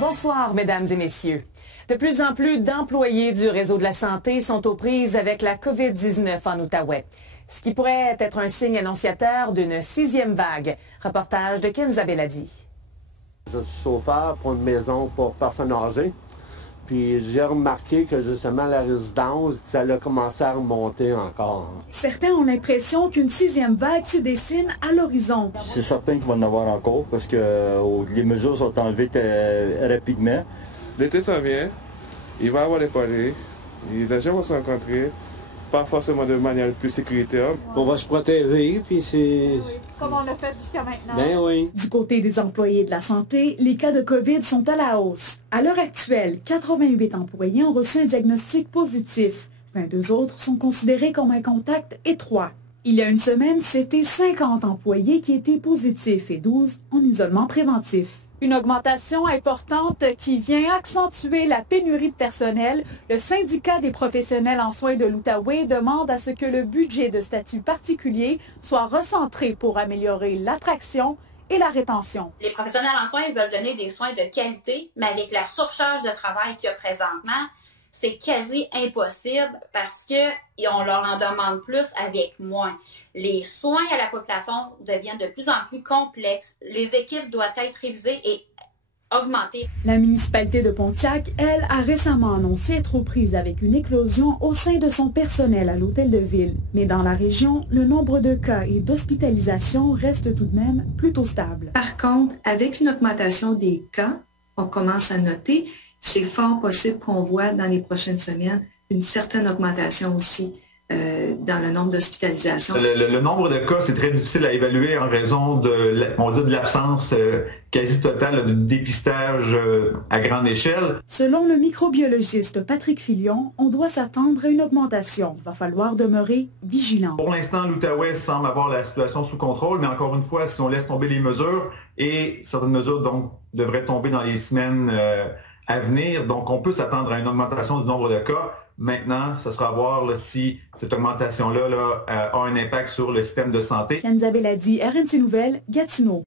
Bonsoir, mesdames et messieurs. De plus en plus d'employés du réseau de la santé sont aux prises avec la COVID-19 en Outaouais, ce qui pourrait être un signe annonciateur d'une 6e vague. Reportage de Kenza Beladi. Je suis chauffeur pour une maison pour personnes âgées. Puis j'ai remarqué que justement la résidence, ça a commencé à remonter encore. Certains ont l'impression qu'une 6e vague se dessine à l'horizon. C'est certain qu'il va en avoir encore parce que les mesures sont enlevées rapidement. L'été s'en vient, il va y avoir des parties, les gens vont se rencontrer, pas forcément de manière plus sécuritaire. On va se protéger, puis c'est... Comme on l'a fait jusqu'à maintenant. Ben oui. Du côté des employés de la santé, les cas de COVID sont à la hausse. À l'heure actuelle, 88 employés ont reçu un diagnostic positif. 22 autres sont considérés comme un contact étroit. Il y a une semaine, c'était 50 employés qui étaient positifs et 12 en isolement préventif. Une augmentation importante qui vient accentuer la pénurie de personnel. Le syndicat des professionnels en soins de l'Outaouais demande à ce que le budget de statut particulier soit recentré pour améliorer l'attraction et la rétention. Les professionnels en soins veulent donner des soins de qualité, mais avec la surcharge de travail qu'il y a présentement, c'est quasi impossible parce qu'on leur en demande plus avec moins. Les soins à la population deviennent de plus en plus complexes. Les équipes doivent être révisées et augmentées. La municipalité de Pontiac, elle, a récemment annoncé être aux prises avec une éclosion au sein de son personnel à l'hôtel de ville. Mais dans la région, le nombre de cas et d'hospitalisation reste tout de même plutôt stable. Par contre, avec une augmentation des cas, on commence à noter, c'est fort possible qu'on voit dans les prochaines semaines une certaine augmentation aussi dans le nombre d'hospitalisations. Le nombre de cas, c'est très difficile à évaluer en raison de l'absence quasi totale de dépistage à grande échelle. Selon le microbiologiste Patrick Filion, on doit s'attendre à une augmentation. Il va falloir demeurer vigilant. Pour l'instant, l'Outaouais semble avoir la situation sous contrôle, mais encore une fois, si on laisse tomber les mesures, et certaines mesures donc devraient tomber dans les semaines à venir, donc on peut s'attendre à une augmentation du nombre de cas. Maintenant, ce sera à voir là, si cette augmentation-là a un impact sur le système de santé. Kenza Beladi, RNC Nouvelles, Gatineau.